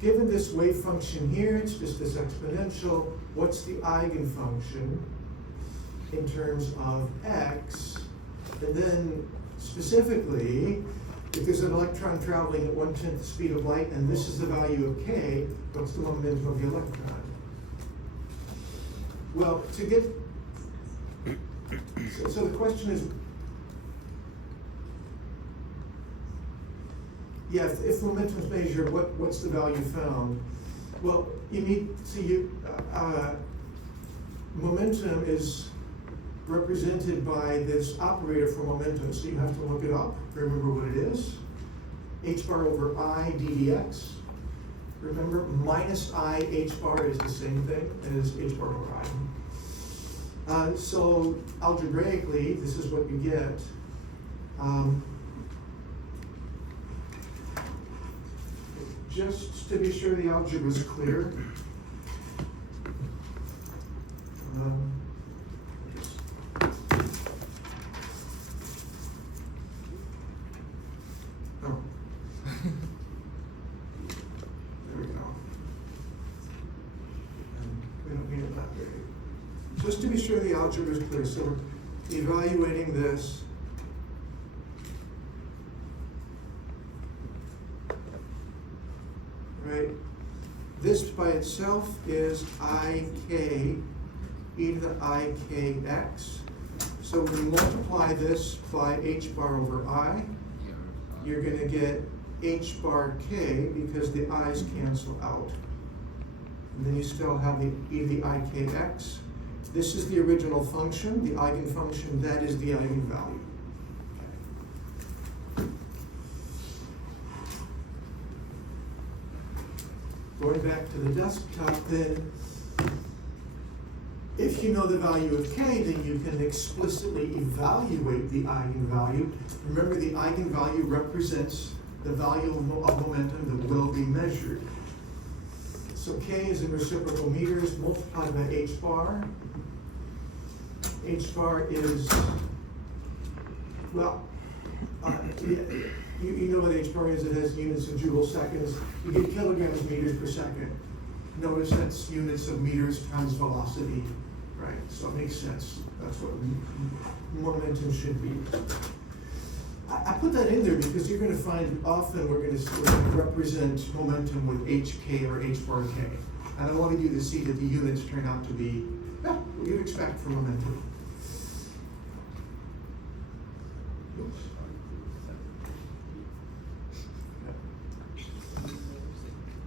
given this wave function here, it's just this exponential, what's the eigenfunction in terms of x? And then specifically, if there's an electron traveling at 1/10 the speed of light, and this is the value of k, what's the momentum of the electron? Well, to get, so the question is, yeah, if momentum is measured, what's the value found? Well, you need to, momentum is represented by this operator for momentum, so you have to look it up. Remember what it is. H bar over I ddx. Remember, minus I H bar is the same thing as H bar over I. So algebraically, this is what you get. Just to be sure the algebra is clear. There we go. We don't need it that way. Just to be sure the algebra is clear, so we're evaluating this. Right? This by itself is ik e to the ikx. So when you multiply this by h bar over I, you're going to get h bar k because the i's cancel out. And then you still have the e to the ikx. This is the original function, the eigenfunction, that is the eigenvalue. Going back to the desktop, then, if you know the value of k, then you can explicitly evaluate the eigenvalue. Remember, the eigenvalue represents the value of momentum that will be measured. So k is in reciprocal meters multiplied by h bar. H bar is, well, you know what h bar is. It has units in joule seconds. You get kilograms meters per second. Notice that's units of meters times velocity, right? So it makes sense. That's what momentum should be. I put that in there because you're going to find often we're going to represent momentum with hk or h bar k. And I wanted you to see that the units turn out to be what you'd expect for momentum. Oops.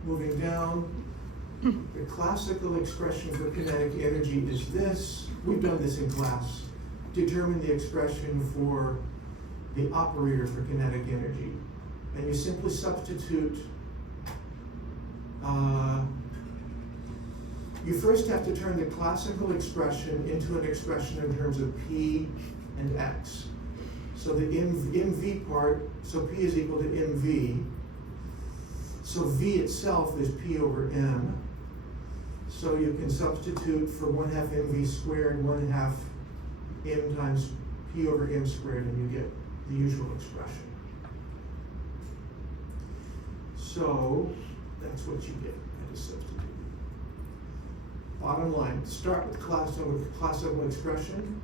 Moving down, the classical expression for kinetic energy is this. We've done this in class. Determine the expression for the operator for kinetic energy. And you simply substitute, you first have to turn the classical expression into an expression in terms of P and X. So the mv part, so P is equal to mv. So V itself is P over M. So you can substitute for 1/2 mv squared, 1/2 m times P over M squared, and you get the usual expression. So that's what you get at a substitute. Bottom line, start with classical expression,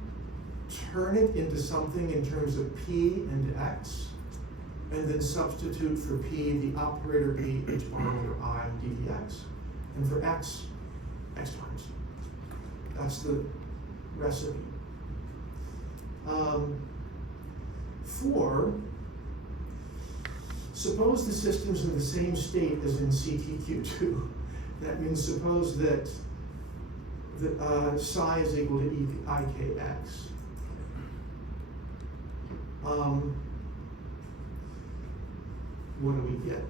turn it into something in terms of P and X, and then substitute for P the operator B h bar over I ddx, and for X, X times. That's the recipe. 4, suppose the system's in the same state as in CTQ2. That means suppose that the psi is equal to e to ikx. What do we get?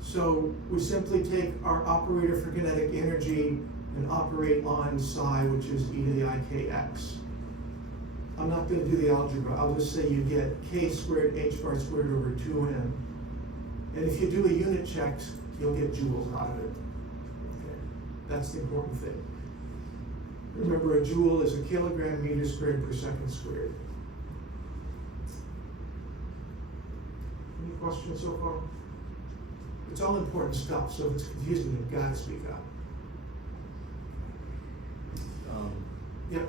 So we simply take our operator for kinetic energy and operate on psi, which is e to the ikx. I'm not going to do the algebra. I'll just say you get k squared h bar squared over 2m. And if you do a unit check, you'll get joules out of it. Okay. That's the important thing. Remember, a joule is a kilogram meter squared per second squared. Any questions so far? It's all important stuff, so if it's confusing, you've got to speak up. Yep.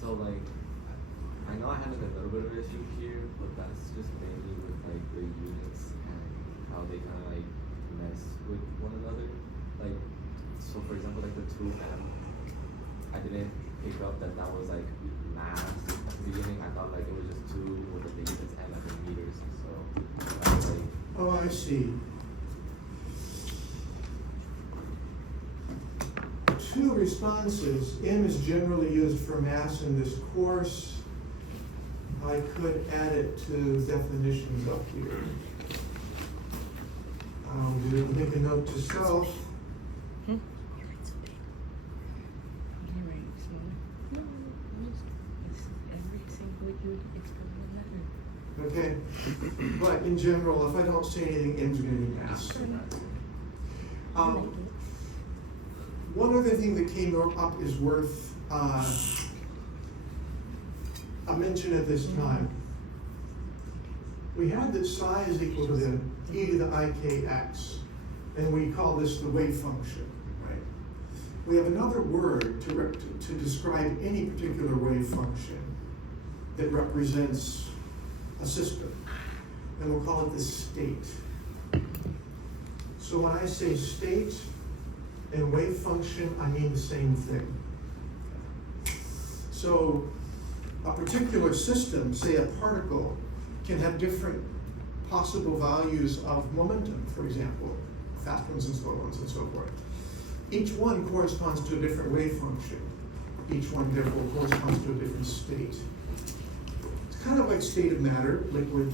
So like, I know I had like a little bit of an issue here, but that's just mainly with like the units and how they kind of like mess with one another. Like, so for example, like the 2M, I didn't pick up that was like mass at the beginning. I thought like it was just 2 with the units and like the meters. So I was like, Oh, I see. 2 responses. M is generally used for mass in this course. I could add it to definitions up here. I'll make a note to self. Okay, but in general, if I don't say anything, M's going to be mass. One other thing that came up is worth a mention at this time. We had that psi is equal to the e to the ikx, and we call this the wave function, right? We have another word to describe any particular wave function that represents a system, and we'll call it the state. So when I say state and wave function, I mean the same thing. So a particular system, say a particle, can have different possible values of momentum, for example, fast ones and slow ones and so forth. Each one corresponds to a different wave function. Each one therefore corresponds to a different state. It's kind of like state of matter, liquid,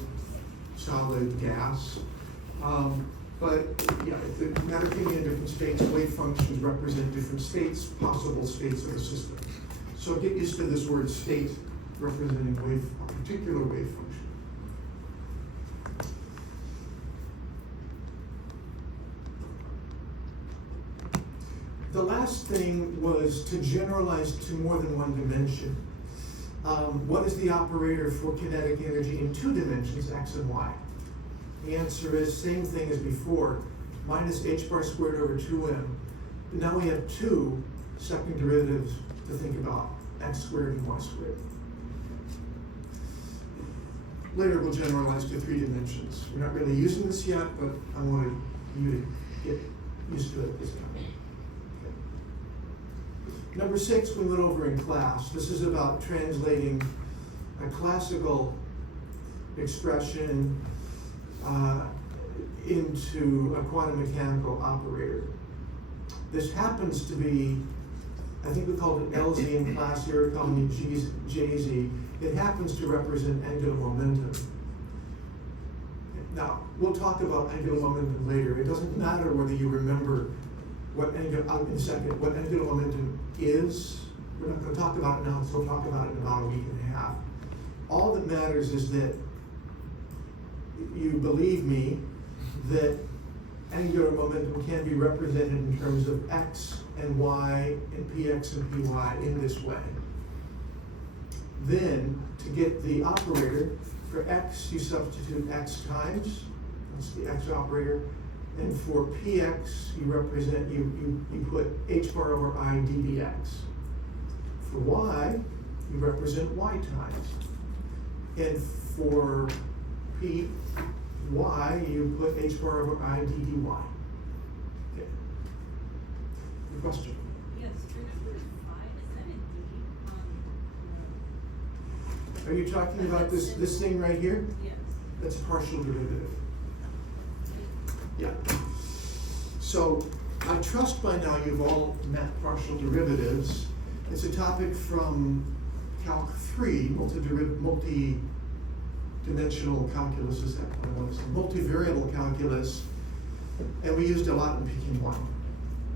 solid, gas. But yeah, the matter can be in different states. Wave functions represent different states, possible states of the system. So get used to this word state representing a particular wave function. The last thing was to generalize to more than one dimension. What is the operator for kinetic energy in 2 dimensions, x and y? The answer is same thing as before, minus h bar squared over 2m. But now we have 2 second derivatives to think about, x squared and y squared. Later we'll generalize to 3 dimensions. We're not really using this yet, but I wanted you to get used to it this time. Okay. Number 6 we went over in class. This is about translating a classical expression into a quantum mechanical operator. This happens to be, I think we called it LZ in class, here we're calling it JZ. It happens to represent angular momentum. Now, we'll talk about angular momentum later. It doesn't matter whether you remember what angular momentum is. We're not going to talk about it now, so we'll talk about it in about a week and a half. All that matters is that you believe me that angular momentum can be represented in terms of x and y and px and py in this way. Then, to get the operator, for x you substitute x times, that's the x operator, and for px you put h bar over I ddx. For y, you represent y times. And for py, you put h bar over I ddy. Okay. Your question? Yes, remember phi, is that a D? Are you talking about this thing right here? Yes. That's a partial derivative. Yeah. So I trust by now you've all met partial derivatives. It's a topic from Calc 3, multi-dimensional calculus, is that what I want to say? Multivariable calculus, and we used a lot in PChem 1.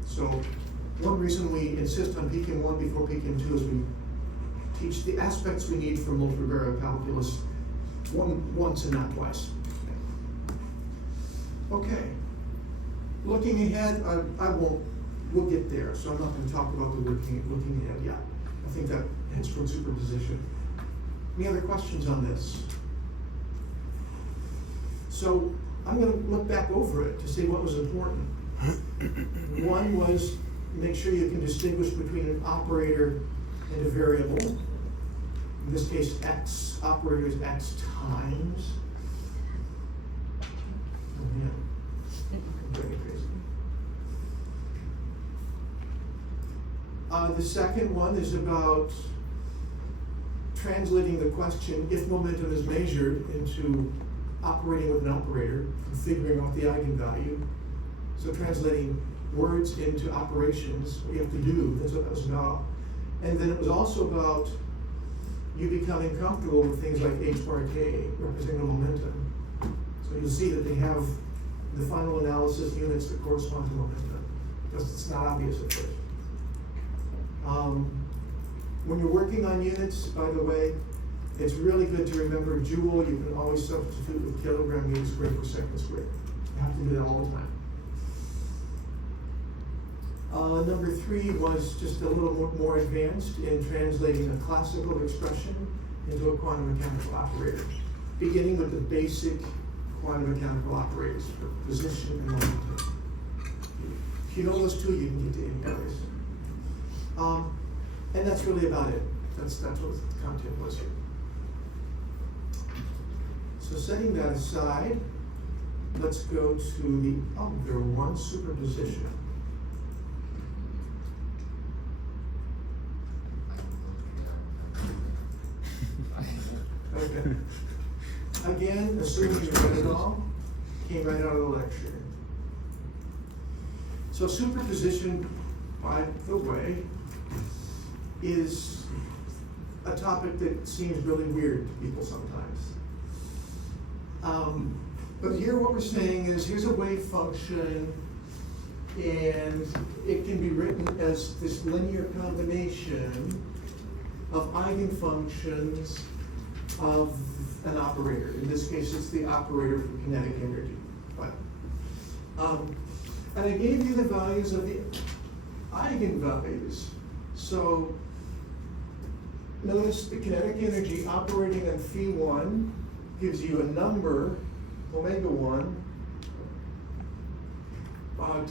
So one reason we insist on PChem 1 before PChem 2 is we teach the aspects we need for multivariable calculus once and not twice. Okay. Looking ahead, we'll get there, so I'm not going to talk about the looking ahead yet. I think that heads toward superposition. Any other questions on this? So I'm gonna look back over it to see what was important. One was, make sure you can distinguish between an operator and a variable. In this case, X, operator is X times. Oh man, I'm getting crazy. The second one is about translating the question, if momentum is measured, into operating with an operator and figuring out the eigenvalue. So translating words into operations, what you have to do, that's what that was about. And then it was also about you becoming comfortable with things like h bar k, representing the momentum. So you'll see that they have the final analysis units that correspond to momentum, because it's not obvious at first. When you're working on units, by the way, it's really good to remember joule. You can always substitute with kilogram meters squared per second squared. You have to do that all the time. Number 3 was just a little more advanced in translating a classical expression into a quantum mechanical operator, beginning with the basic quantum mechanical operators for position and momentum. If you know those two, you can get to any others. And that's really about it. That's what the content was here. So setting that aside, let's go to the other one, superposition. Okay. Again, assuming you read it all, came right out of the lecture. So superposition, by the way, is a topic that seems really weird to people sometimes. But here what we're saying is, here's a wave function, and it can be written as this linear combination of eigenfunctions of an operator. In this case, it's the operator for kinetic energy. But, and I gave you the values of the eigenvalues. So notice the kinetic energy operating on phi1 gives you a number, omega 1,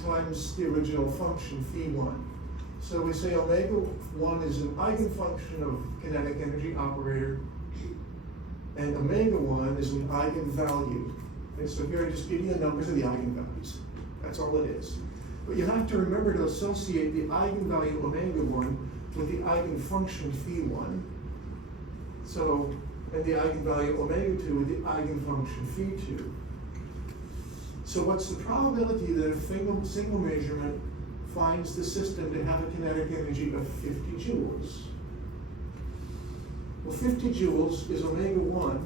times the original function, phi1. So we say omega 1 is an eigenfunction of kinetic energy operator, and omega 1 is an eigenvalue. And so here I just give you the numbers of the eigenvalues. That's all it is. But you have to remember to associate the eigenvalue omega 1 with the eigenfunction phi1. So, and the eigenvalue omega 2 with the eigenfunction phi2. So what's the probability that a single measurement finds the system to have a kinetic energy of 50 joules? Well, 50 joules is omega 1,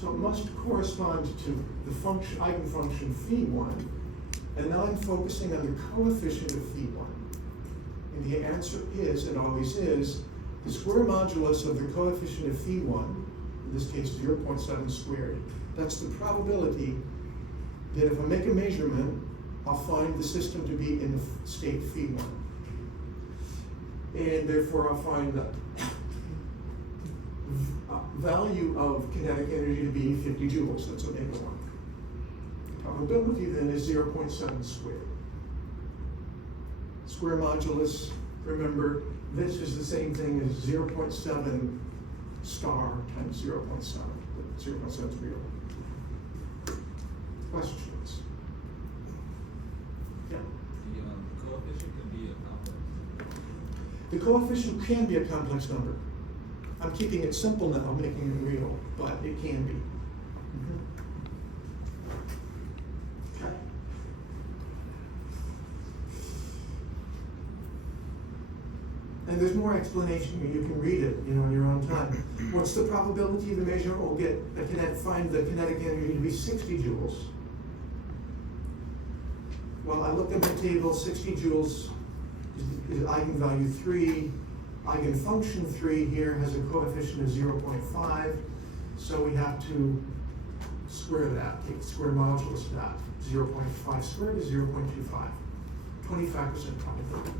so it must correspond to the function, eigenfunction phi1. And now I'm focusing on the coefficient of phi1. And the answer is, it always is, the square modulus of the coefficient of phi1, in this case 0.7 squared. That's the probability that if I make a measurement, I'll find the system to be in the state phi1. And therefore I'll find the value of kinetic energy to be 50 joules, that's omega 1. Probability then is 0.7 squared. Square modulus, remember, this is the same thing as 0.7 star times 0.7. 0.7 is real. Questions? Yeah. The coefficient can be a complex. The coefficient can be a complex number. I'm keeping it simple now, making it real, but it can be. Okay. And there's more explanation here. You can read it, in your own time. What's the probability the measurement will find the kinetic energy to be 60 joules? Well, I looked at my table. 60 joules is eigenvalue 3. Eigenfunction 3 here has a coefficient of 0.5, so we have to square that, take the square modulus of that. 0.5 squared is 0.25, 25% probability.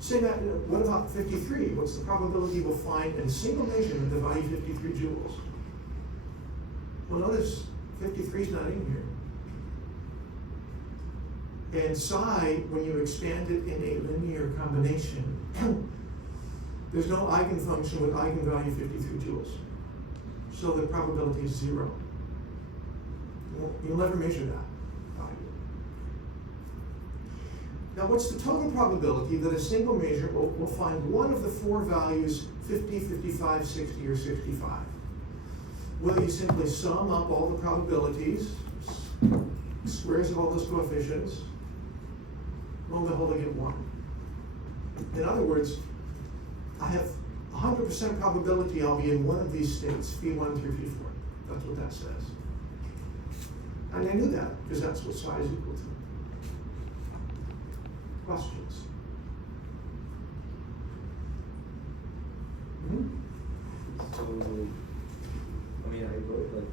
Say that, what about 53? What's the probability we'll find in a single measurement the value 53 joules? Well, notice 53 is not in here. And psi, when you expand it in a linear combination, there's no eigenfunction with eigenvalue 53 joules. So the probability is 0. You'll never measure that value. Now, what's the total probability that a single measure will find one of the 4 values 50, 55, 60, or 65? Well, you simply sum up all the probabilities, squares of all those coefficients, lo and behold, I get 1. In other words, I have 100% probability I'll be in one of these states, phi1 through phi4. That's what that says. And I knew that, because that's what psi is equal to. Questions? So, I mean, I wrote like,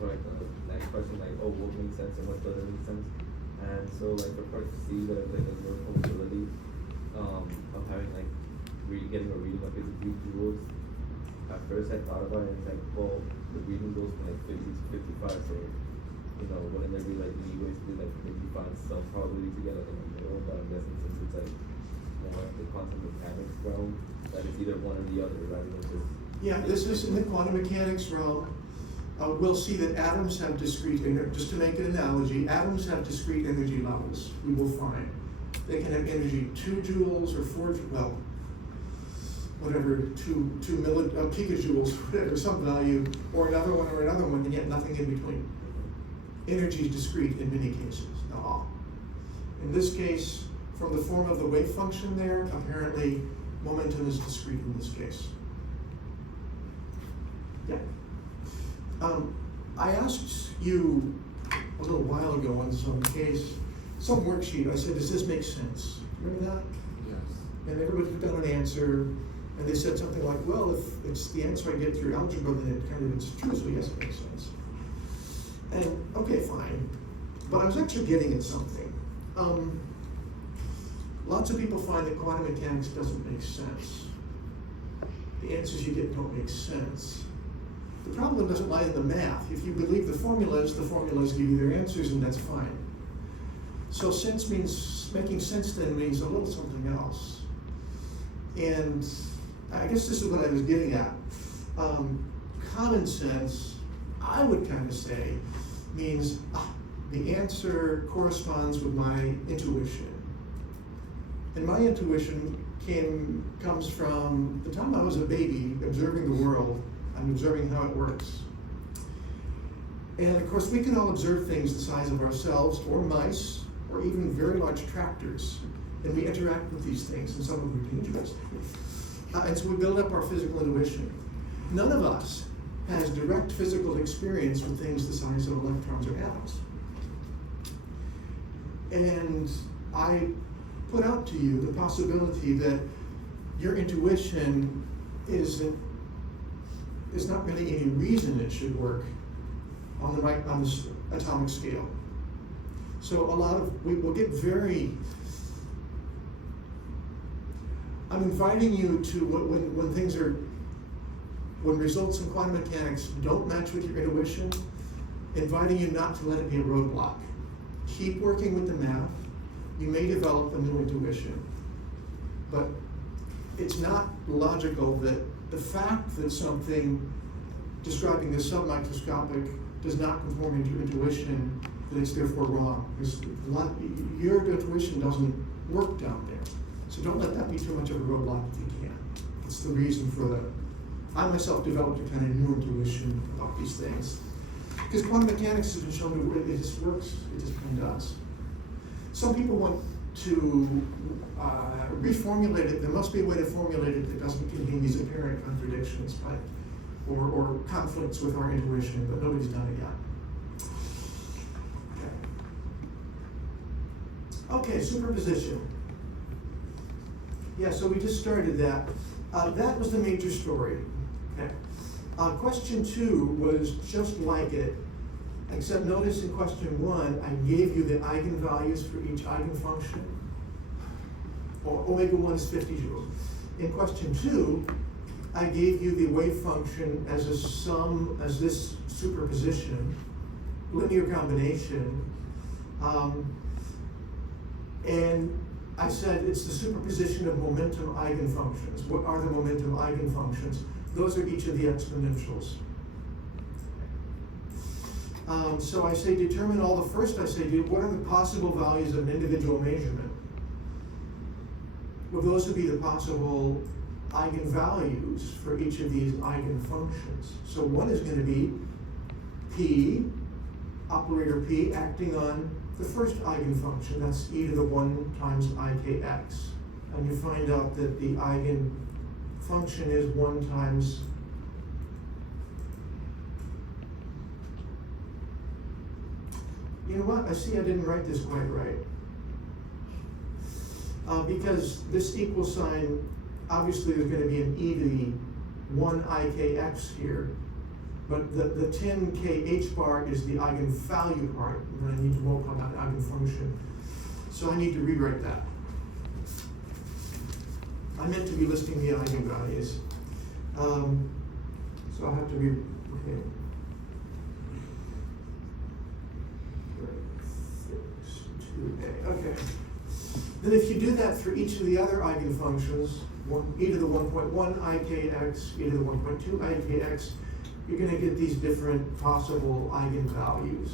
for like the next question, like, oh, what makes sense and what doesn't make sense. And so, like, for part C, there's like a low probability of having like getting a reading of 53 joules. At first, I thought about it, and it's like, well, the reading goes from like 50 to 55, so wouldn't there be like leeway to do like 55 some probability to get like in the middle? But I'm guessing since it's like more like the quantum mechanics realm, that it's either one or the other, rather than just. Yeah, this is in the quantum mechanics realm. We'll see that atoms have discrete, just to make an analogy, atoms have discrete energy levels, we will find. They can have energy 2 joules or 4, well, whatever, 2 picajoules, whatever, some value, or another one, and yet nothing in between. Energy is discrete in many cases, not all. In this case, from the form of the wave function there, apparently momentum is discrete in this case. Yeah. I asked you a little while ago on some worksheet, I said, does this make sense? Remember that? Yes. And everybody put down an answer, and they said something like, well, if it's the answer I get through algebra, then it's true, so yes, it makes sense. And, okay, fine. But I was actually getting at something. Lots of people find that quantum mechanics doesn't make sense. The answers you get don't make sense. The problem doesn't lie in the math. If you believe the formulas give you their answers, and that's fine. So sense means, making sense then means a little something else. And I guess this is what I was getting at. Common sense, I would kind of say, means the answer corresponds with my intuition. And my intuition comes from the time I was a baby, observing the world. I'm observing how it works. And of course, we can all observe things the size of ourselves, or mice, or even very large tractors. And we interact with these things, and some of them are dangerous. And so we build up our physical intuition. None of us has direct physical experience with things the size of electrons or atoms. And I put out to you the possibility that your intuition is not really any reason it should work on the atomic scale. So we will get very. I'm inviting you to when results in quantum mechanics don't match with your intuition, inviting you not to let it be a roadblock. Keep working with the math. You may develop a new intuition, but it's not logical that the fact that something describing the submicroscopic does not conform to intuition, that it's therefore wrong. Your intuition doesn't work down there. So don't let that be too much of a roadblock if you can. It's the reason for I myself developed a kind of new intuition about these things. Because quantum mechanics has been shown to it just works, it just kind of does. Some people want to reformulate it. There must be a way to formulate it that doesn't contain these apparent contradictions, or conflicts with our intuition, but nobody's done it yet. Okay, superposition. Yeah, so we just started that. That was the major story. Okay. Question 2 was just like it, except notice in question 1, I gave you the eigenvalues for each eigenfunction. Omega 1 is 50 joules. In question 2, I gave you the wave function as a sum, as this superposition, linear combination, and I said it's the superposition of momentum eigenfunctions. What are the momentum eigenfunctions? Those are each of the exponentials. So I say determine all the first, I say what are the possible values of an individual measurement? Well, those would be the possible eigenvalues for each of these eigenfunctions. So one is going to be P, operator P, acting on the first eigenfunction, that's e to the 1 times ikx. And you find out that the eigenfunction is 1 times you know what? I see I didn't write this quite right. Because this equal sign, obviously there's going to be an e to the 1 ikx here, but the 10kh bar is the eigenvalue part, and then I need to multiply by the eigenfunction. So I need to rewrite that. I meant to be listing the eigenvalues. So I'll have to okay. Okay. Then if you do that for each of the other eigenfunctions, e to the 1.1 ikx, e to the 1.2 ikx, you're going to get these different possible eigenvalues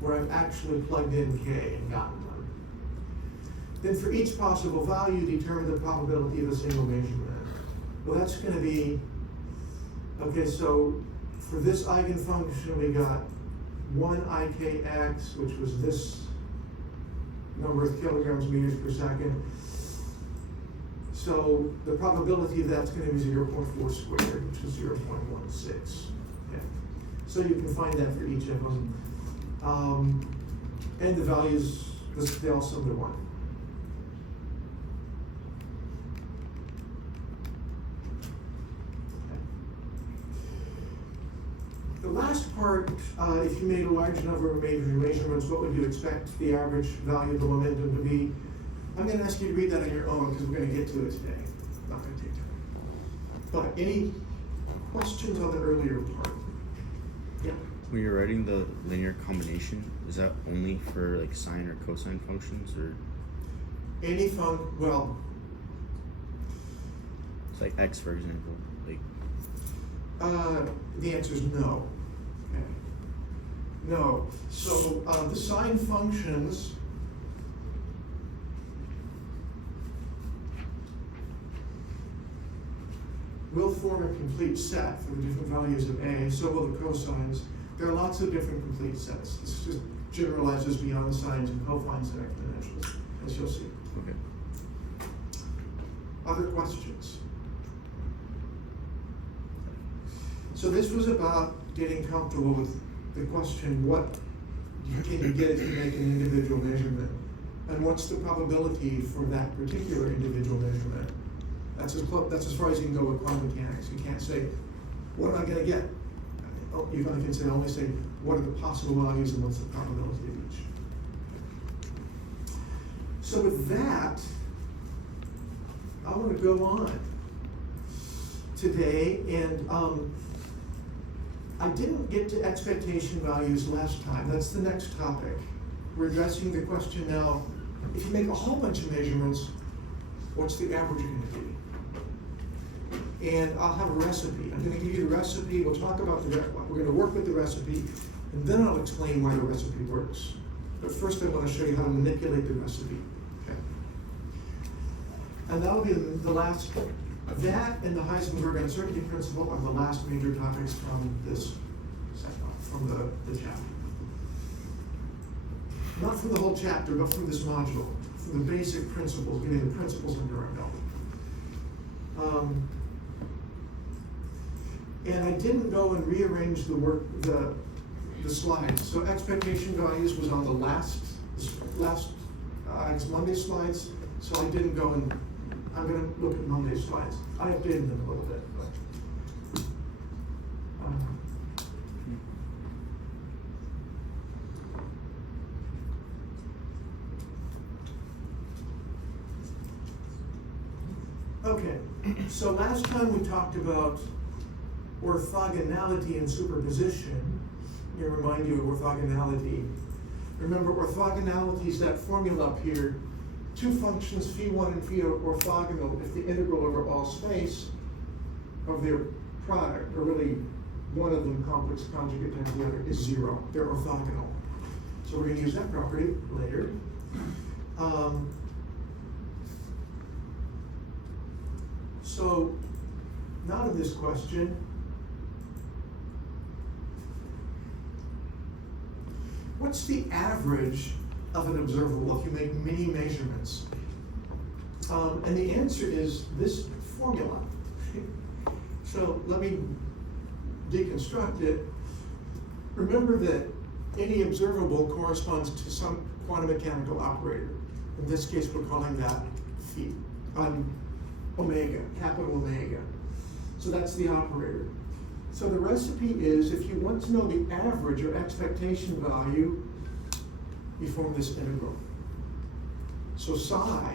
where I've actually plugged in k and gotten them. Then for each possible value, determine the probability of a single measurement. Well, that's going to be, okay, so for this eigenfunction, we got 1 ikx, which was this number of kilograms meters per second. So the probability of that's going to be 0.4 squared, which is 0.16. Okay. So you can find that for each of them. And the values, they all sum to 1. The last part, if you made a large number of major measurements, what would you expect the average value of the momentum to be? I'm going to ask you to read that on your own because we're going to get to it today. Not going to take time. But any questions on the earlier part? Yeah. When you're writing the linear combination, is that only for like sine or cosine functions, or? Any well. It's like x, for example. Like. The answer is no. Okay. No. So the sine functions will form a complete set for the different values of a, so will the cosines. There are lots of different complete sets. This just generalizes beyond sines and cosines and exponentials, as you'll see. Okay. Other questions? So this was about getting comfortable with the question, what can you get if you make an individual measurement? And what's the probability for that particular individual measurement? That's as far as you can go with quantum mechanics. You can't say, what am I going to get? You only say, what are the possible values and what's the probability of each? So with that, I want to go on today, and I didn't get to expectation values last time. That's the next topic. We're addressing the question now, if you make a whole bunch of measurements, what's the average going to be? And I'll have a recipe. I'm going to give you the recipe. We'll talk about we're going to work with the recipe, and then I'll explain why the recipe works. But first I want to show you how to manipulate the recipe. Okay. And that'll be the last. That and the Heisenberg uncertainty principle are the last major topics from this from the chapter. Not from the whole chapter, but from this module, from the basic principles, getting the principles under our belt. And I didn't go and rearrange the slides. So expectation values was on the last Monday slides. So I didn't go and I'm going to look at Monday's slides. I updated them a little bit, but. Okay. So last time we talked about orthogonality and superposition. Let me remind you of orthogonality. Remember, orthogonality is that formula up here. Two functions, phi1 and phi are orthogonal if the integral over all space of their product, or really one of them complex conjugate times the other, is 0. They're orthogonal. So we're going to use that property later. So now to this question. What's the average of an observable if you make many measurements? And the answer is this formula. So let me deconstruct it. Remember that any observable corresponds to some quantum mechanical operator. In this case, we're calling that phi, omega, capital omega. So that's the operator. So the recipe is, if you want to know the average or expectation value, you form this integral. So psi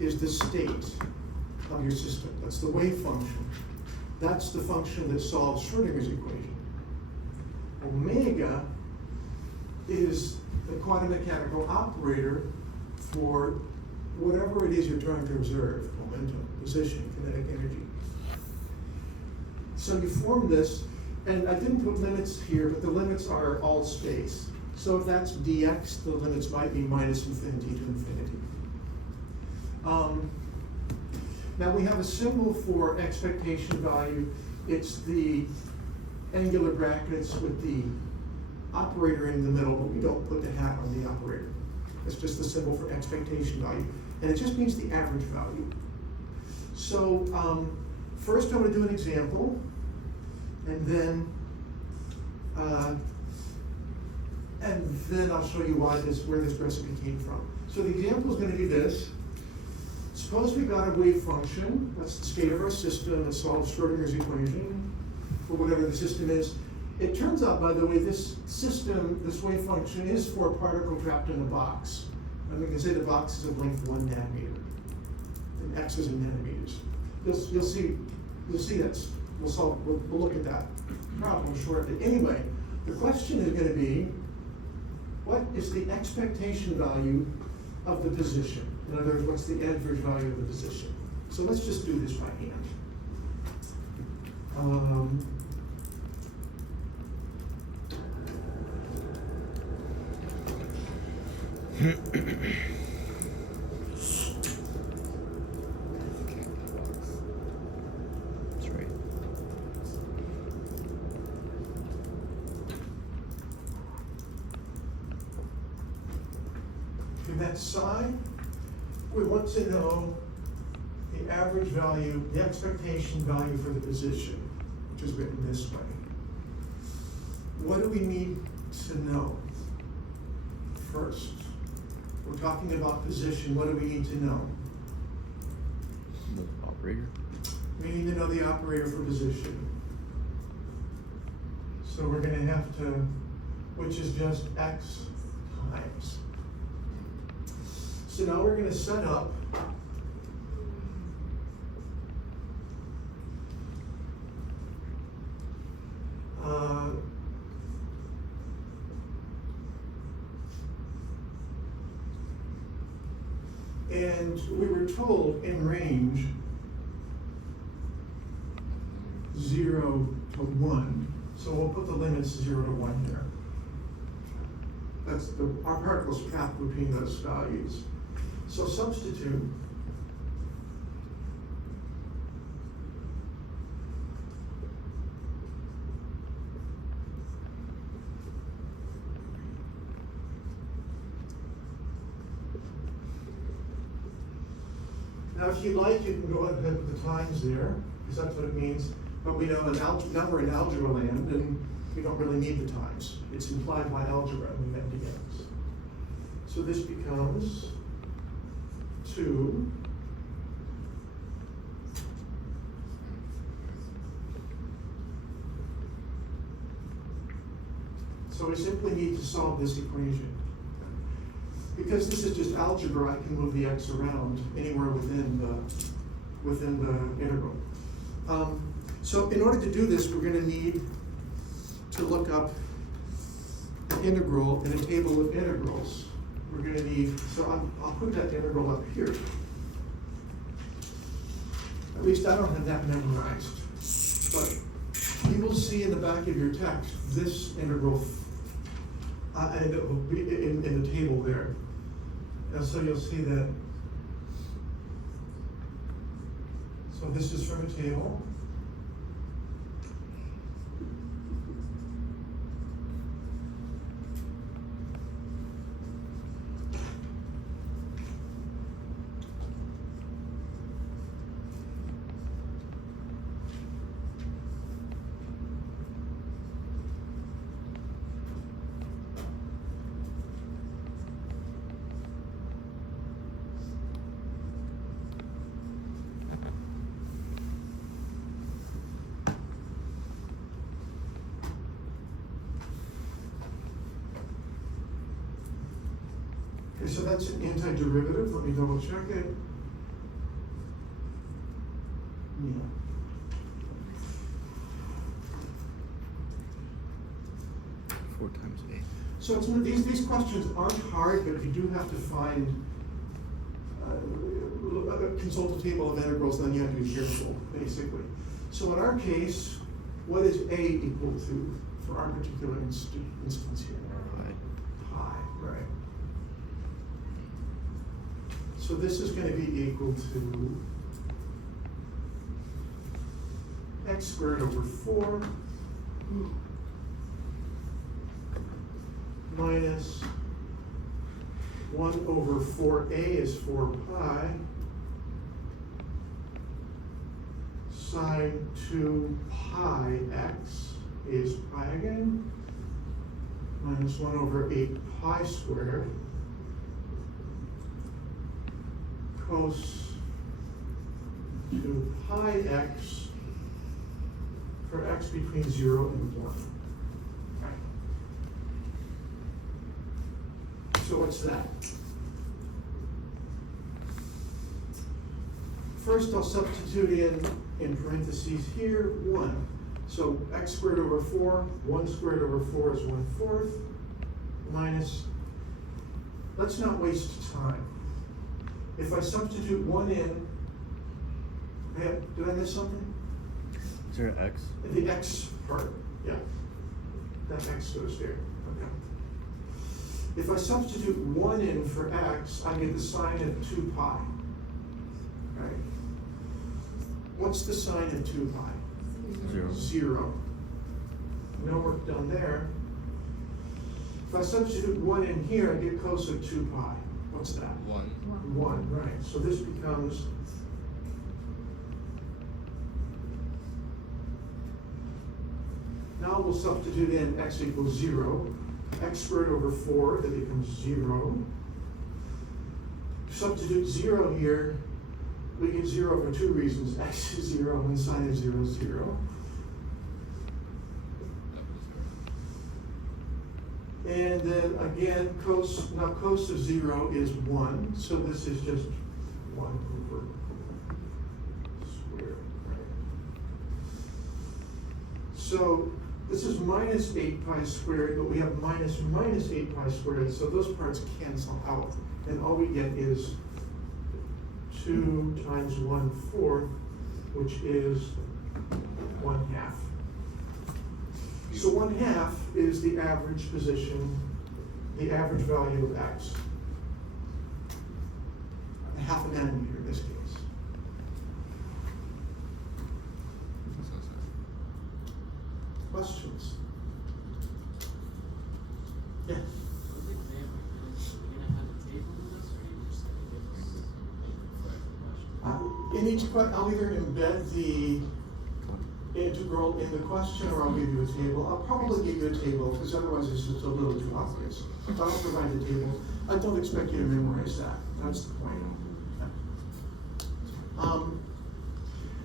is the state of your system. That's the wave function. That's the function that solves Schrödinger's equation. Omega is the quantum mechanical operator for whatever it is you're trying to observe, momentum, position, kinetic energy. So you form this, and I didn't put limits here, but the limits are all space. So if that's dx, the limits might be minus infinity to infinity. Now we have a symbol for expectation value. It's the angular brackets with the operator in the middle, but we don't put the hat on the operator. It's just the symbol for expectation value. And it just means the average value. So first I'm going to do an example, and then I'll show you where this recipe came from. So the example is going to be this. Suppose we got a wave function, that's the state of our system, that solves Schrödinger's equation for whatever the system is. It turns out, by the way, this system, this wave function, is for a particle trapped in a box. And we can say the box is of length 1 nanometer, and x is in nanometers. You'll see that. We'll look at that problem shortly. Anyway, the question is going to be, what is the expectation value of the position? In other words, what's the average value of the position? So let's just do this by hand. That's right. In that psi, we want to know the average value, the expectation value for the position, which is written this way. What do we need to know first? We're talking about position. What do we need to know? The operator. We need to know the operator for position. So we're going to have to, which is just x times. So now we're going to set up and we were told in range 0 to 1. So we'll put the limits 0 to 1 here. That's our particle's path between those values. So substitute now, if you like, you can go ahead with the times there, because that's what it means. But we know now we're in algebra land, and we don't really need the times. It's implied by algebra, and we have to get it. So this becomes 2 so we simply need to solve this equation. Because this is just algebra, I can move the x around anywhere within the within the integral. So in order to do this, we're gonna need to look up an integral in a table of integrals. We're gonna need, so I'll put that integral up here. At least I don't have that memorized, but you will see in the back of your text this integral, and it will be in the table there. And so you'll see that. So this is from a table. Okay, so that's an antiderivative. Let me double check it. Yeah. Four times eight. So it's these questions aren't hard, but you do have to find consult a table of integrals, then you have to be careful, basically. So in our case, what is A equal to for our particular instance here? Pi, right. So this is going to be equal to x squared over 4 minus 1 over 4a is 4 pi sine 2 pi x is pi again minus 1 over 8 pi squared cos 2 pi x for x between 0 and 1. So what's that? First, I'll substitute in parentheses here 1. So x squared over 4, 1 squared over 4 is 1/4 minus, let's not waste time. If I substitute 1 in, did I miss something? Is there an X? The x part, yeah. That x goes there, okay. If I substitute 1 in for x, I get the sine of 2 pi, right? What's the sine of 2 pi? 0. 0. No work done there. If I substitute 1 in here, I get cos of 2 pi. What's that? 1. 1, right. So this becomes now we'll substitute in x equals 0. X squared over 4, that becomes 0. Substitute 0 here, we get 0 for 2 reasons. X is 0 and sine of 0 is 0. And then again, cos of 0 is 1, so this is just 1 over squared, right? So this is minus 8 pi squared, but we have minus 8 pi squared, so those parts cancel out. And all we get is 2 times 1/4, which is 1/2. So 1/2 is the average position, the average value of x. Half a nanometer in this case. Questions? Yeah. For the example, you're gonna have a table with this, or you just gonna give us In each question, I'll either embed the integral in the question or I'll give you a table. I'll probably give you a table because otherwise it's just a little too obvious. If I don't provide the table, I don't expect you to memorize that. That's the point.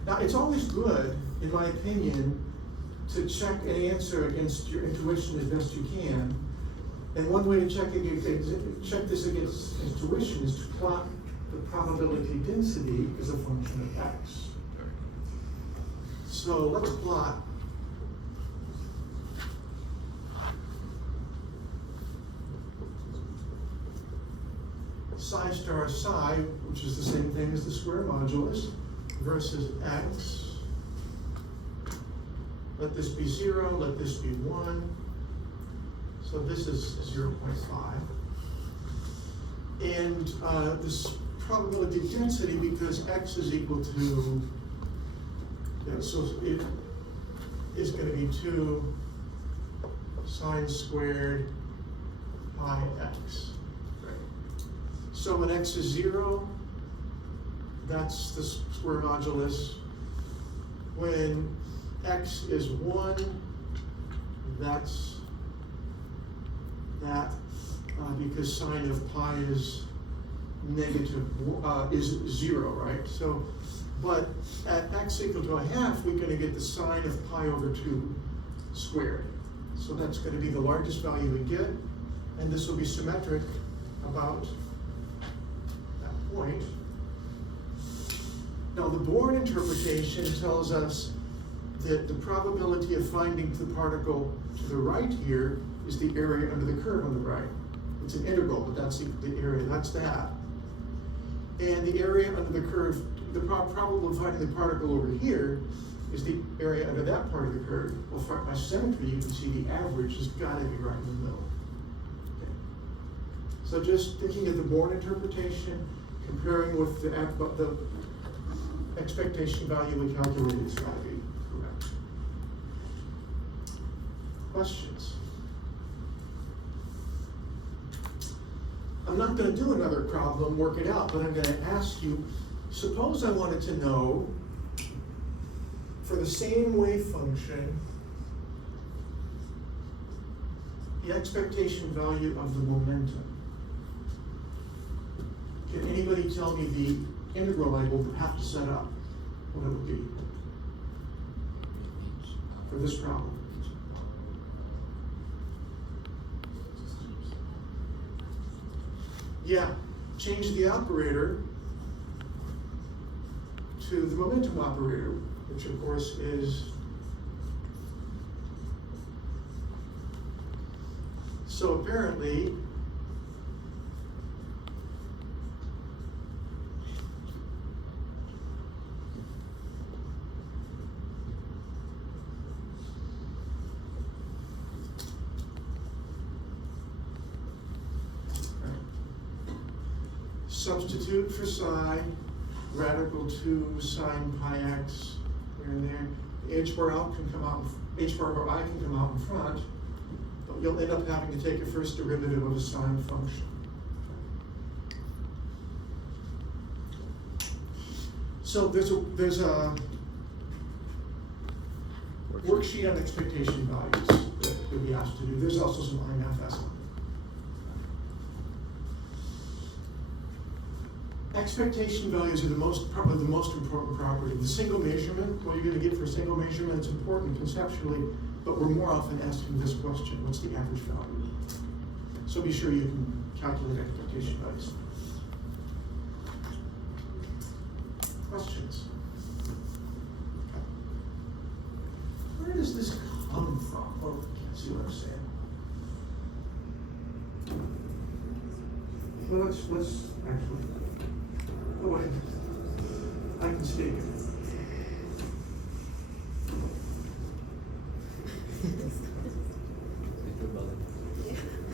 Now, it's always good, in my opinion, to check an answer against your intuition as best you can. And one way to check this against intuition is to plot the probability density is a function of x. So let's plot psi star psi, which is the same thing as the square modulus, versus x. Let this be 0, let this be 1. So this is 0.5. And this probability density, because x is equal to, yeah, so it is going to be 2 sine squared pi x. So when x is 0, that's the square modulus. When x is 1, that's that, because sine of pi is negative, is 0, right? So, but at x equal to a half, we're going to get the sine of pi over 2 squared. So that's going to be the largest value we get, and this will be symmetric about that point. Now the Born interpretation tells us that the probability of finding the particle to the right here is the area under the curve on the right. It's an integral, but that's the area, that's that. And the area under the curve, the probable of finding the particle over here is the area under that part of the curve. Well, by symmetry, you can see the average has got to be right in the middle. Okay. So just thinking of the Born interpretation, comparing with the expectation value we calculated, it's got to be correct. Questions? I'm not going to do another problem, work it out, but I'm going to ask you, suppose I wanted to know, for the same wave function, the expectation value of the momentum. Can anybody tell me the integral I will have to set up, what it would be for this problem? Yeah, change the operator to the momentum operator, which of course is, so apparently substitute for psi, radical 2 sine pi x here and there. H bar out can come out, H bar I can come out in front, but you'll end up having to take a first derivative of a sine function. So there's a worksheet on expectation values that you'll be asked to do. There's also some IMAP estimate. Expectation values are probably the most important property. The single measurement, what you're going to get for a single measurement, it's important conceptually, but we're more often asking this question: what's the average value? So be sure you can calculate expectation values. Questions? Where does this come from? Oh, you can't see what I'm saying. Well, let's actually. Oh, wait. I can speak.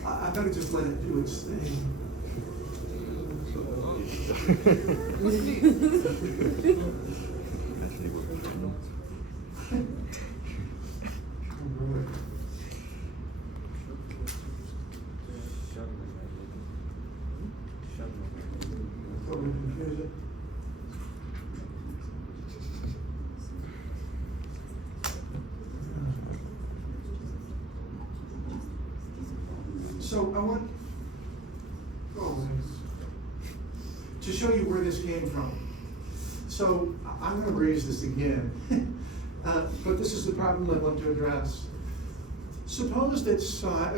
I better just let it do its thing. So I want to show you where this came from. So I'm going to raise this again, but this is the problem I want to address. Suppose that psi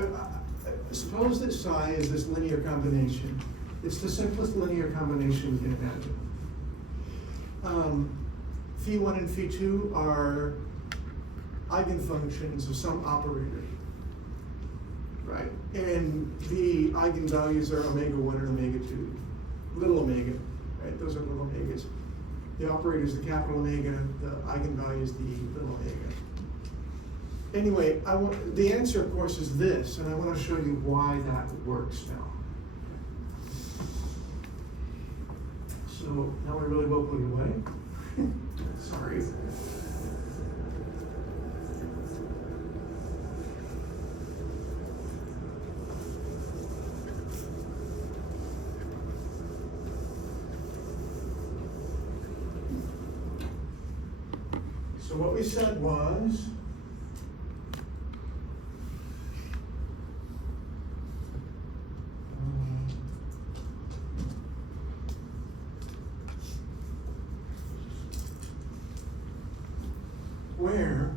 is this linear combination, It's the simplest linear combination you can imagine. Phi 1 and phi 2 are eigenfunctions of some operator, right? And the eigenvalues are omega 1 and omega 2, little omega, right? Those are little omegas. The operator is the capital omega, the eigenvalue is the little omega. Anyway, the answer, of course, is this, and I want to show you why that works now. So now we really will put it away. Sorry. So what we said was, where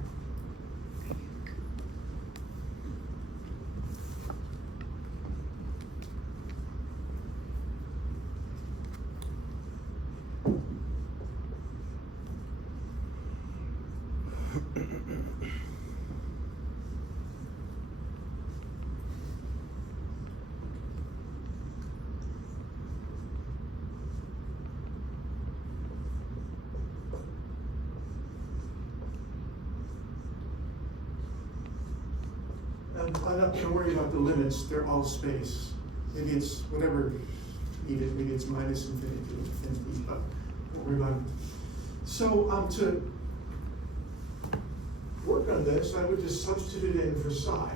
I'm not gonna worry about the limits, they're all space. Maybe it's whatever needed, maybe it's minus infinity to infinity, but don't worry about it. So to work on this, I would just substitute in for psi.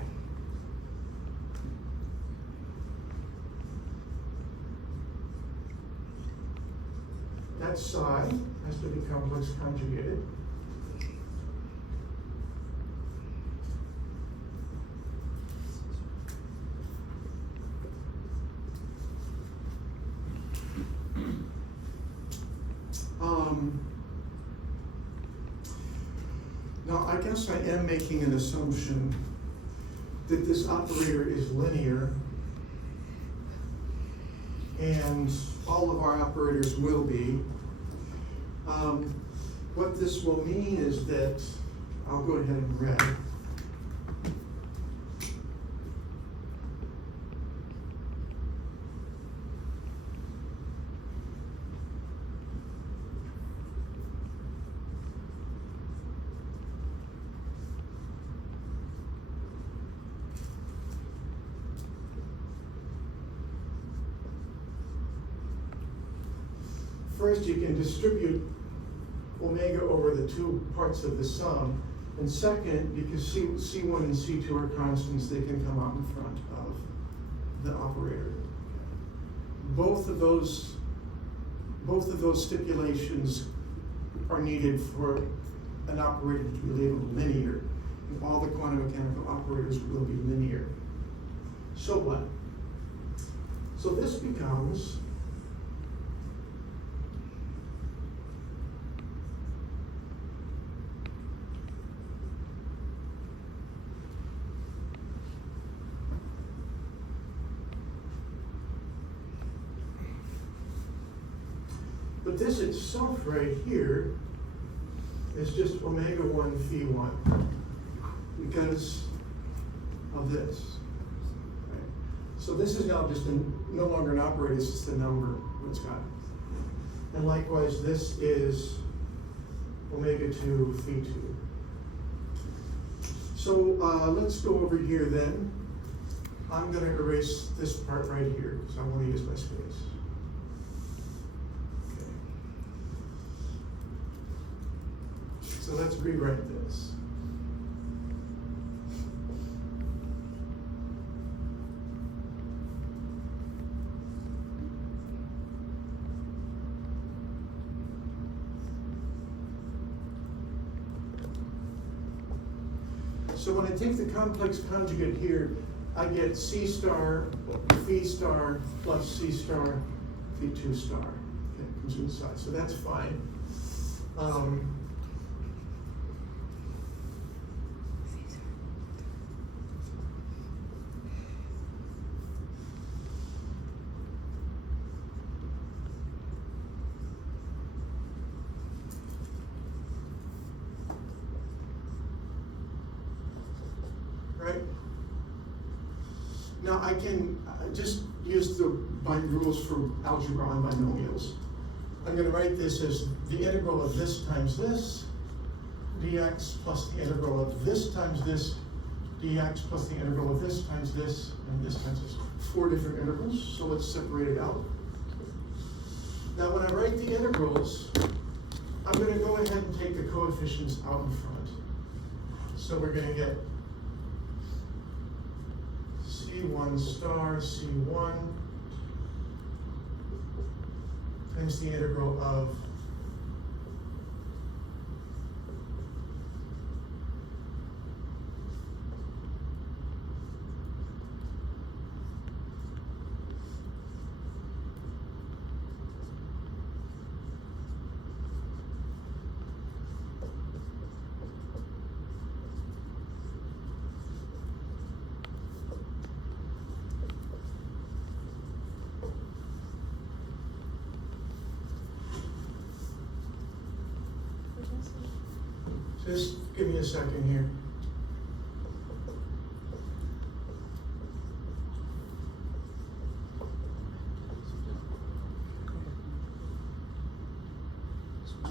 That psi has to be complex conjugated. Now, I guess I am making an assumption that this operator is linear, and all of our operators will be. What this will mean is that, I'll go ahead and red. First, you can distribute omega over the two parts of the sum. And second, because C1 and C2 are constants, they can come out in front of the operator. Both of those stipulations are needed for an operator to be labeled linear. And all the quantum mechanical operators will be linear. So what? So this becomes but this itself right here is just omega 1 phi 1 because of this. Right? So this is now just no longer an operator, it's just a number it's got. And likewise, this is omega 2 phi 2. So let's go over here then. I'm going to erase this part right here because I want to use my space. So let's rewrite this. So when I take the complex conjugate here, I get C star, phi star, plus C star, phi 2 star. Okay, comes to the side. So that's fine. Now I can just use the rules for algebra and binomials. I'm gonna write this as the integral of this times this, dx plus the integral of this times this, dx plus the integral of this times this, and this times this. 4 different integrals, so let's separate it out. Now when I write the integrals, I'm gonna go ahead and take the coefficients out in front. So we're gonna get C1 star C1 times the integral of just give me a second here.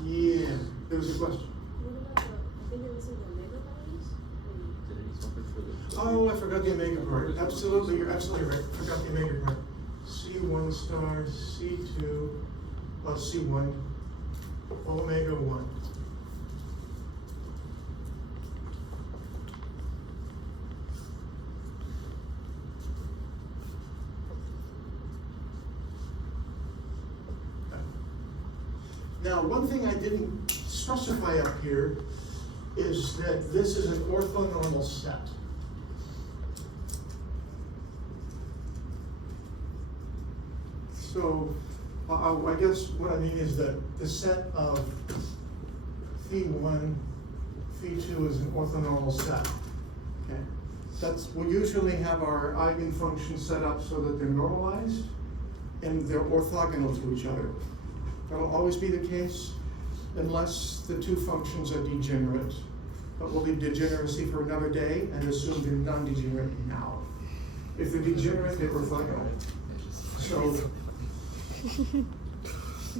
Yeah, there was a question. What about I think it was in the omega values? Did it need something for the? Oh, I forgot the omega part. Absolutely, you're absolutely right. Forgot the omega part. C1 star C2 plus C1 omega 1. Now, one thing I didn't specify up here is that this is an orthonormal set. So, I guess what I mean is that the set of phi1, phi2 is an orthonormal set. Okay, we usually have our eigenfunctions set up so that they're normalized and they're orthogonal to each other. That'll always be the case unless the two functions are degenerate. But we'll leave degeneracy for another day and assume they're non-degenerate now. If they're degenerate, they're orthogonal. So,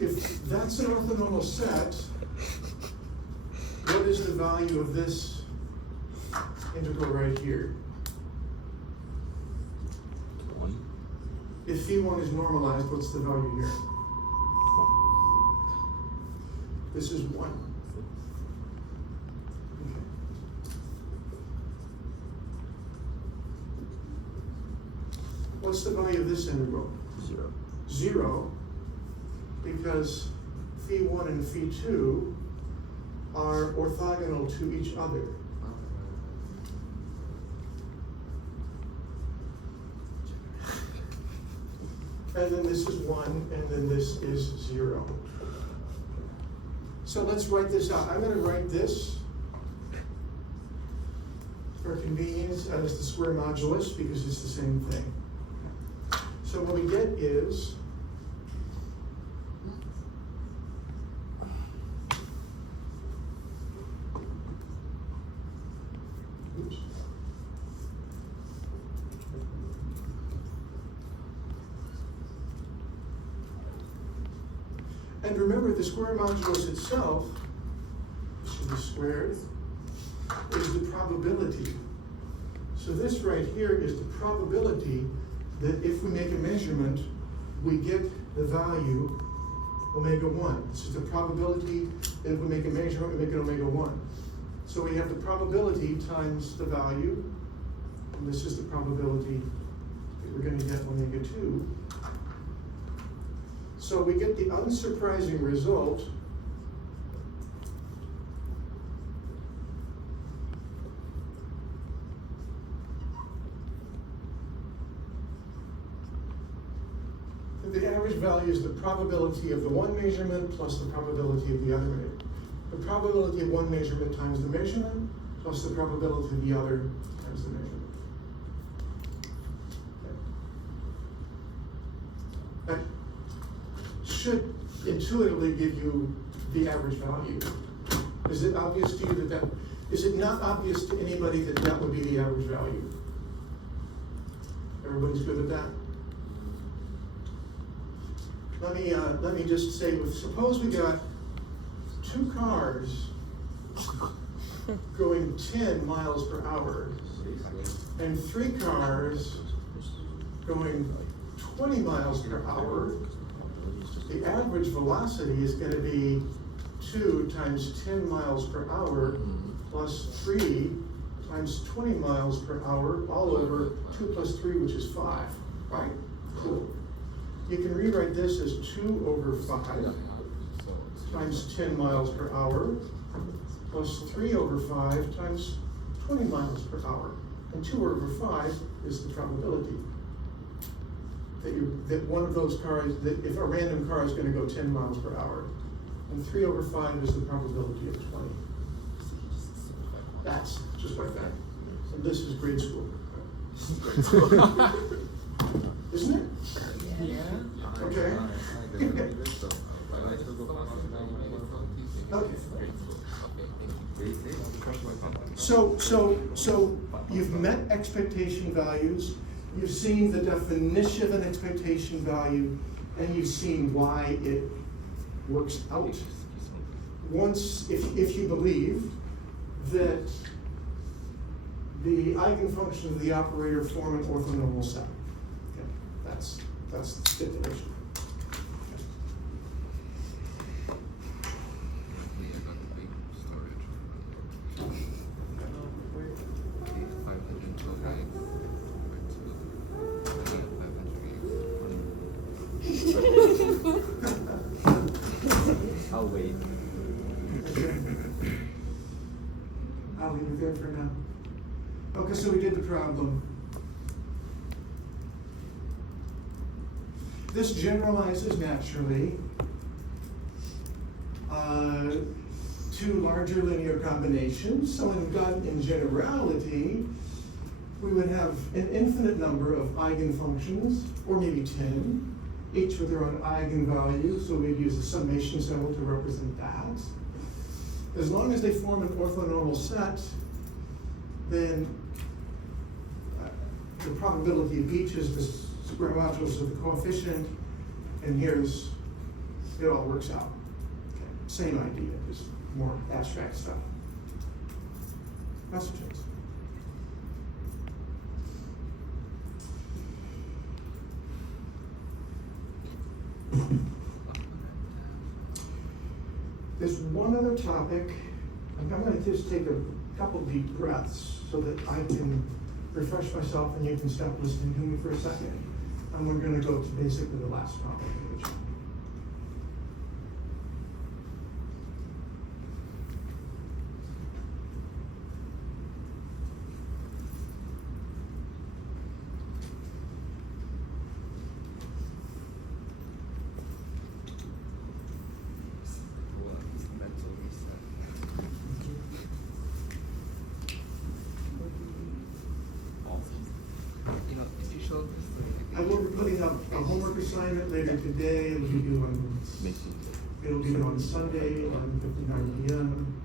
if that's an orthonormal set, what is the value of this integral right here? 1. If phi1 is normalized, what's the value here? This is 1. Okay. What's the value of this integral? 0. 0, because phi1 and phi2 are orthogonal to each other. And then this is 1, and then this is 0. So let's write this out. I'm going to write this for convenience as the square modulus because it's the same thing. So what we get is oops. And remember, the square modulus itself, should be squared, is the probability. So this right here is the probability that if we make a measurement, we get the value omega 1. This is the probability that if we make a measurement, we make it omega 1. So we have the probability times the value, and this is the probability that we're going to get omega 2. So we get the unsurprising result that the average value is the probability of the one measurement plus the probability of the other measurement. The probability of one measurement times the measurement plus the probability of the other times the measurement. Okay. That should intuitively give you the average value. Is it obvious to you that is it not obvious to anybody that that would be the average value? Everybody's good with that? Let me just say, suppose we got 2 cars going 10 miles per hour and 3 cars going 20 miles per hour. The average velocity is going to be 2 times 10 miles per hour plus 3 times 20 miles per hour, all over 2 plus 3, which is 5, right? Cool. You can rewrite this as 2 over 5 times 10 miles per hour plus 3 over 5 times 20 miles per hour. And 2 over 5 is the probability that one of those cars, that if a random car is going to go 10 miles per hour, and 3 over 5 is the probability of 20. That's just like that. And this is grade school. Isn't it? Yeah. Okay. Okay. So you've met expectation values, you've seen the definition of an expectation value, and you've seen why it works out. Once, if you believe that the eigenfunctions of the operator form an orthonormal set. Okay, that's the stipulation. I'll wait. Okay. I'll leave it there for now. Okay, so we did the problem. This generalizes naturally to larger linear combinations. So in generality, we would have an infinite number of eigenfunctions, or maybe 10, each with their own eigenvalue, so we'd use the summation symbol to represent that. As long as they form an orthonormal set, then the probability of each is the square modulus of the coefficient, and it all works out. Okay. Same idea, just more abstract stuff. Questions? There's one other topic. I'm going to just take a couple deep breaths so that I can refresh myself and you can stop listening to me for a second. And we're going to go to basically the last topic. I will be putting up a homework assignment later today. It'll be due on Sunday, 11:59 p.m.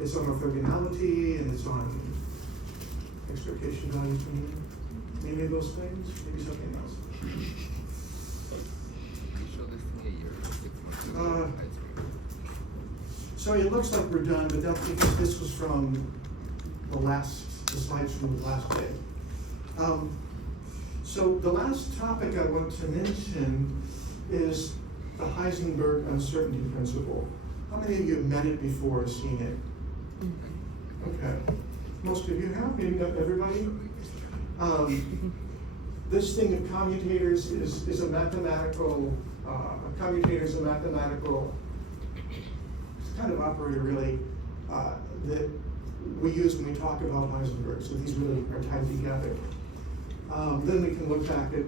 It's on orthogonality and it's on expectation values. Maybe those things, maybe something else. So it looks like we're done, but that's because this was from the slides from the last day. So the last topic I want to mention is the Heisenberg uncertainty principle. How many of you have met it before or seen it? Okay. Most of you have, maybe not everybody. This thing of commutators is a mathematical, a commutator is a mathematical, it's kind of operator really, that we use when we talk about Heisenberg. So these really are tied together. Then we can look back at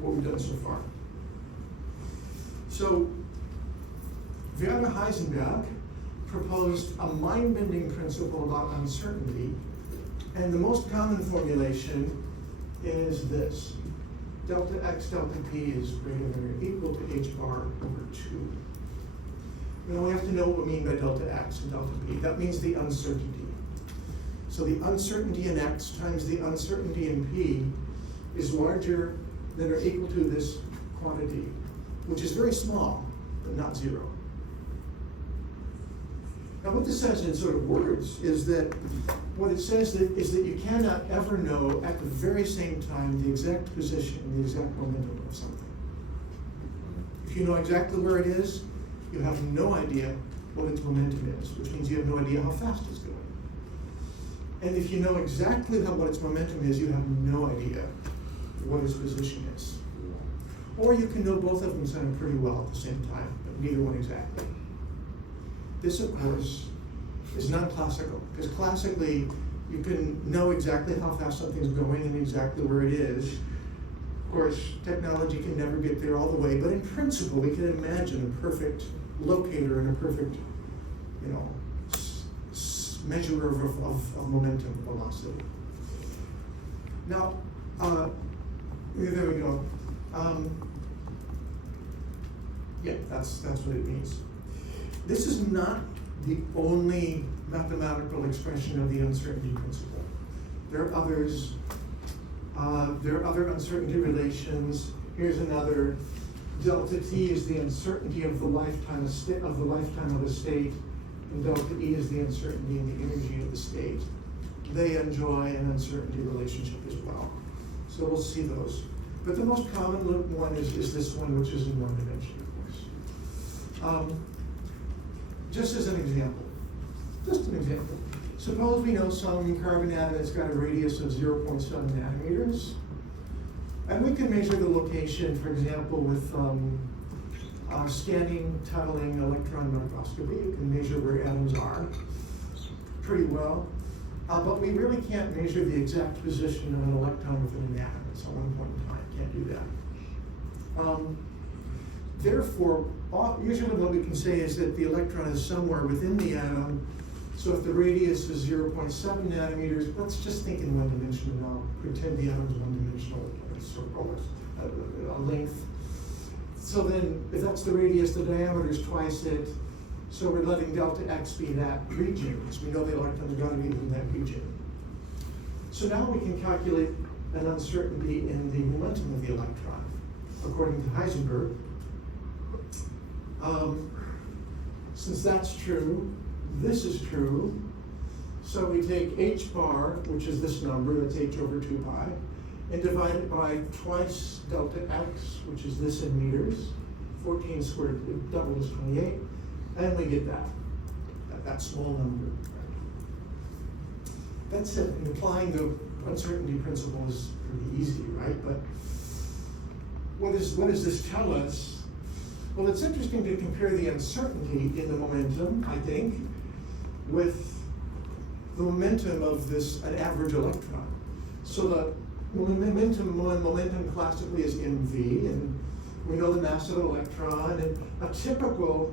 what we've done so far. So Werner Heisenberg proposed a mind-bending principle about uncertainty, and the most common formulation is this: delta x delta p is greater than or equal to h bar over 2. Now we have to know what we mean by delta x and delta p. That means the uncertainty. So the uncertainty in x times the uncertainty in p is larger than or equal to this quantity, which is very small, but not zero. Now what this says in sort of words is that, what it says is that you cannot ever know at the very same time the exact position and the exact momentum of something. If you know exactly where it is, you have no idea what its momentum is, which means you have no idea how fast it's going. And if you know exactly what its momentum is, you have no idea what its position is. Or you can know both of them sound pretty well at the same time, but neither one exactly. This, of course, is non-classical, because classically, you can know exactly how fast something's going and exactly where it is. Of course, technology can never get there all the way, but in principle, we can imagine a perfect locator and a perfect, measurer of momentum, velocity. Now, there we go. Yeah, that's what it means. This is not the only mathematical expression of the uncertainty principle. There are others. There are other uncertainty relations. Here's another. Delta T is the uncertainty of the lifetime of a state, and delta E is the uncertainty in the energy of the state. They enjoy an uncertainty relationship as well. So we'll see those. But the most common one is this one, which is in one dimension, of course. Just as an example, suppose we know some carbon atom that's got a radius of 0.7 nanometers, and we can measure the location, for example, with scanning, tunneling, electron microscopy. You can measure where atoms are pretty well, but we really can't measure the exact position of an electron within an atom at some one point in time. Can't do that. Therefore, usually what we can say is that the electron is somewhere within the atom. So if the radius is 0.7 nanometers, let's just think in one dimension and I'll pretend the atom is one-dimensional circle, a length. So then, if that's the radius, the diameter is twice it. So we're letting delta x be that region, because we know the electron is going to be within that region. So now we can calculate an uncertainty in the momentum of the electron, according to Heisenberg. Since that's true, this is true. So we take h bar, which is this number, that's h over 2 pi, and divide it by twice delta x, which is this in meters. 14 squared, double is 28, and we get that small number. That's it. Implying the uncertainty principle is pretty easy, right? But what does this tell us? Well, it's interesting to compare the uncertainty in the momentum, I think, with the momentum of an average electron. So the momentum classically is mv, and we know the mass of an electron, and a typical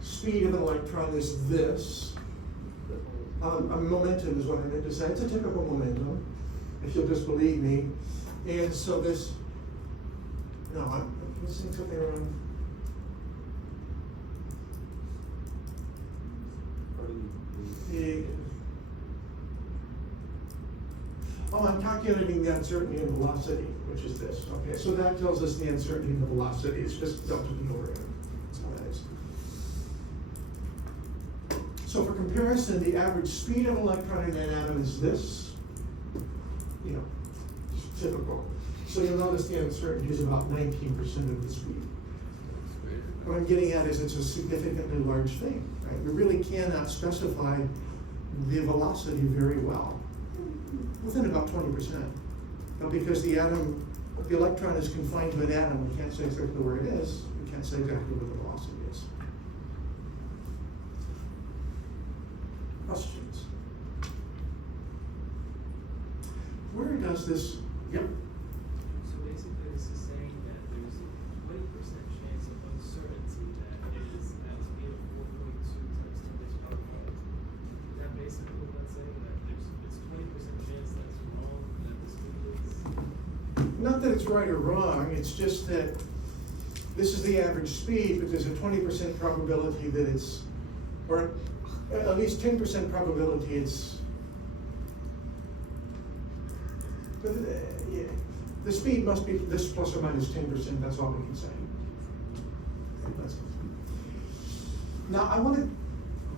speed of an electron is this. A momentum is what I meant to say. It's a typical momentum, if you'll just believe me. And so this, no, I'm saying something around. I'm calculating the uncertainty in velocity, which is this. Okay, so that tells us the uncertainty in the velocity. It's just delta V over m. That's all that is. So for comparison, the average speed of an electron in an atom is this. Just typical. So you'll notice the uncertainty is about 19% of the speed. What I'm getting at is it's a significantly large thing, right? We really cannot specify the velocity very well, within about 20%. But because the electron is confined to an atom, we can't say exactly where it is, we can't say exactly what the velocity is. Questions? Where does this, yep. So basically, this is saying that there's a 20% chance of uncertainty that is at a speed of 4.2 times 10 to the power 5. Is that basically what that's saying? That it's 20% chance that's wrong, that the speed is? Not that it's right or wrong, it's just that this is the average speed, but there's a 20% probability that it's, or at least 10% probability it's But yeah, the speed must be this plus or minus 10%, that's all we can say. Okay, now I want to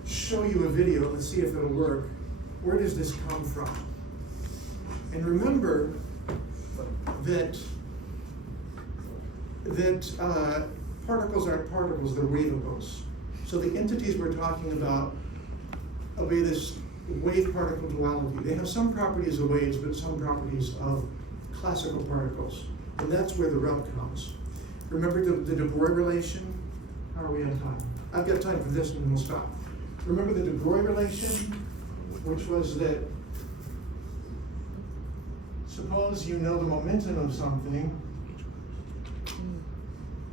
show you a video, let's see if it'll work. Where does this come from? And remember that particles aren't particles, they're waveables. So the entities we're talking about obey this wave-particle duality. They have some properties of waves, but some properties of classical particles. And that's where the rub comes. Remember the de Broglie relation? How are we on time? I've got time for this and then we'll stop. Remember the de Broglie relation, which was that suppose you know the momentum of something,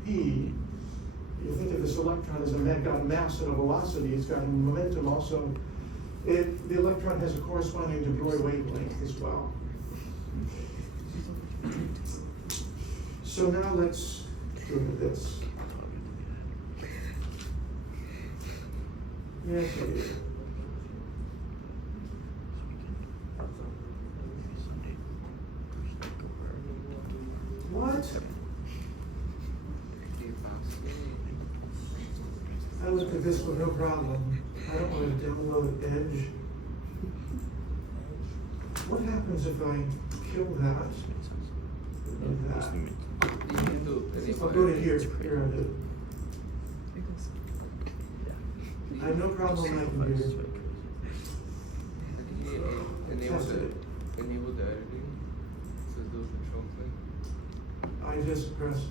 P, you think of this electron as got a mass and a velocity, it's got a momentum also. The electron has a corresponding de Broglie wavelength as well. So now let's look at this. Yes, it is. What? I looked at this with no problem. I don't want to download Edge. What happens if I kill that? And that? You can do I'll go to here. Here I do. I have no problem on my computer. Test it. Enable the editing. So do control thing. I just pressed.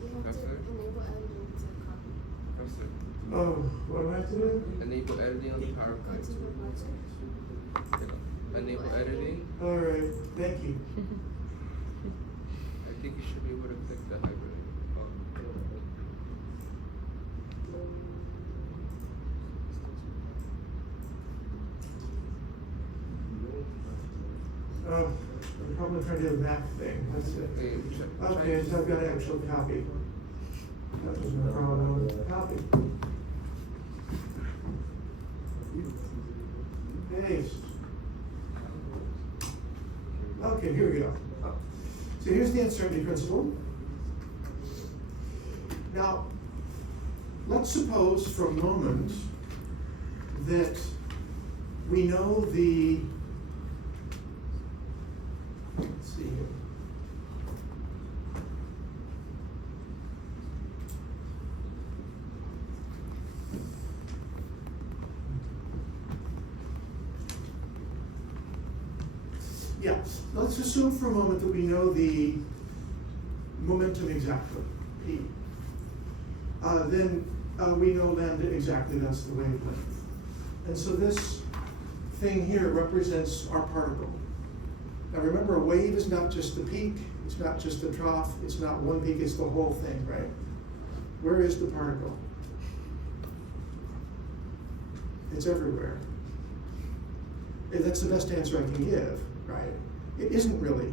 You have to enable editing to copy. Press it. Oh, what do I have to do? Enable editing on the Go PowerPoint. to your project. Enable editing. All right, thank you. I think you should be able to click the hybrid. I'm probably trying to do a Mac thing. That's it. Okay, so I've got an actual copy. That was no problem. Copy. Paste. Okay, here we go. So here's the uncertainty principle. Now, let's suppose for a moment that we know the, let's see here. Yeah, let's assume for a moment that we know the momentum exactly, P. Then we know lambda exactly, that's the wavelength. And so this thing here represents our particle. Now remember, a wave is not just the peak, it's not just the trough, it's not one peak, it's the whole thing, right? Where is the particle? It's everywhere. That's the best answer I can give, right? It isn't really,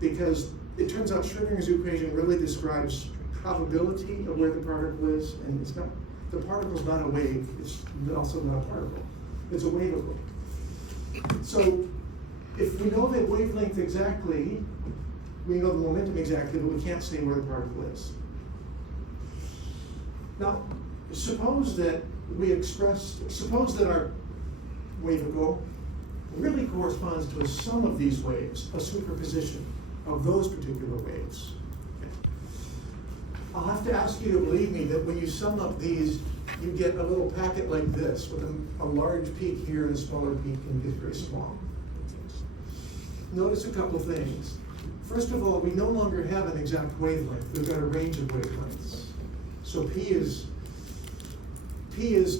because it turns out Schrödinger's equation really describes probability of where the particle is, and it's not, the particle's not a wave, it's also not a particle. It's a waveable. So if we know the wavelength exactly, we know the momentum exactly, but we can't say where the particle is. Now, suppose that suppose that our waveable really corresponds to a sum of these waves, a superposition of those particular waves. Okay. I'll have to ask you to believe me that when you sum up these, you get a little packet like this with a large peak here and a smaller peak and it's very small. Notice a couple things. First of all, we no longer have an exact wavelength. We've got a range of wavelengths. So P is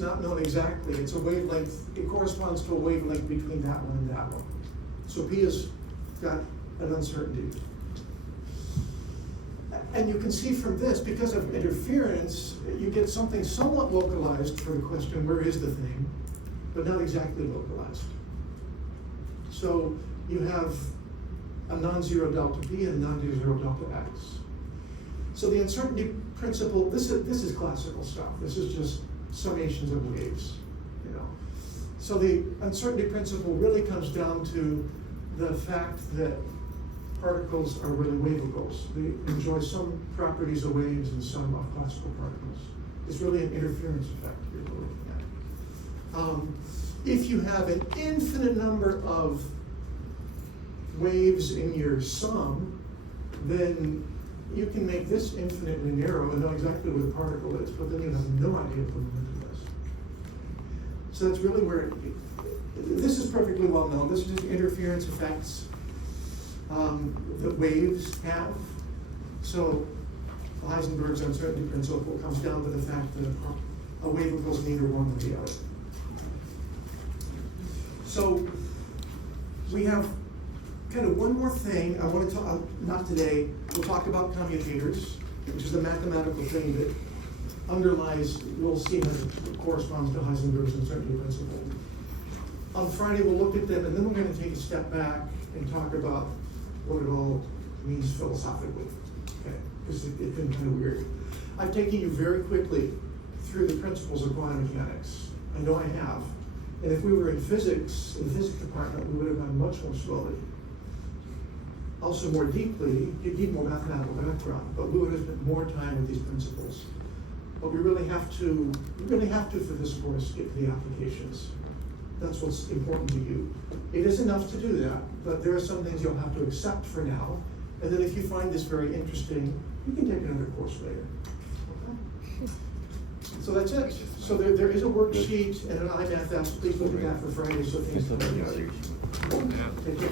not known exactly. It's a wavelength. It corresponds to a wavelength between that one and that one. So P has got an uncertainty. And you can see from this, because of interference, you get something somewhat localized for the question, where is the thing, but not exactly localized. So you have a non-zero delta P and a non-zero delta X. So the uncertainty principle, this is classical stuff. This is just summations of waves, you know. So the uncertainty principle really comes down to the fact that particles are really waveables. They enjoy some properties of waves and some of classical particles. It's really an interference effect you're looking at. If you have an infinite number of waves in your sum, then you can make this infinitely narrow and know exactly where the particle is, but then you have no idea what the momentum is. So that's really where this is perfectly well known. This is just interference effects that waves have. So Heisenberg's uncertainty principle comes down to the fact that a wave equals neither one or the other. So we have kind of one more thing I want to talk, not today, we'll talk about commutators, which is the mathematical thing that underlies, we'll see how it corresponds to Heisenberg's uncertainty principle. On Friday, we'll look at them, and then we're going to take a step back and talk about what it all means philosophically, okay? Because it's been kind of weird. I've taken you very quickly through the principles of quantum mechanics. I know I have. And if we were in physics, in the physics department, we would have gone much more slowly. Also more deeply, you need more mathematical background, but we would have spent more time with these principles. But we really have to for this course, get to the applications. That's what's important to you. It is enough to do that, but there are some things you'll have to accept for now. And then if you find this very interesting, you can take another course later. Okay? So that's it. So there is a worksheet and an iMath app. Please look at that for Friday so things don't get. Take care.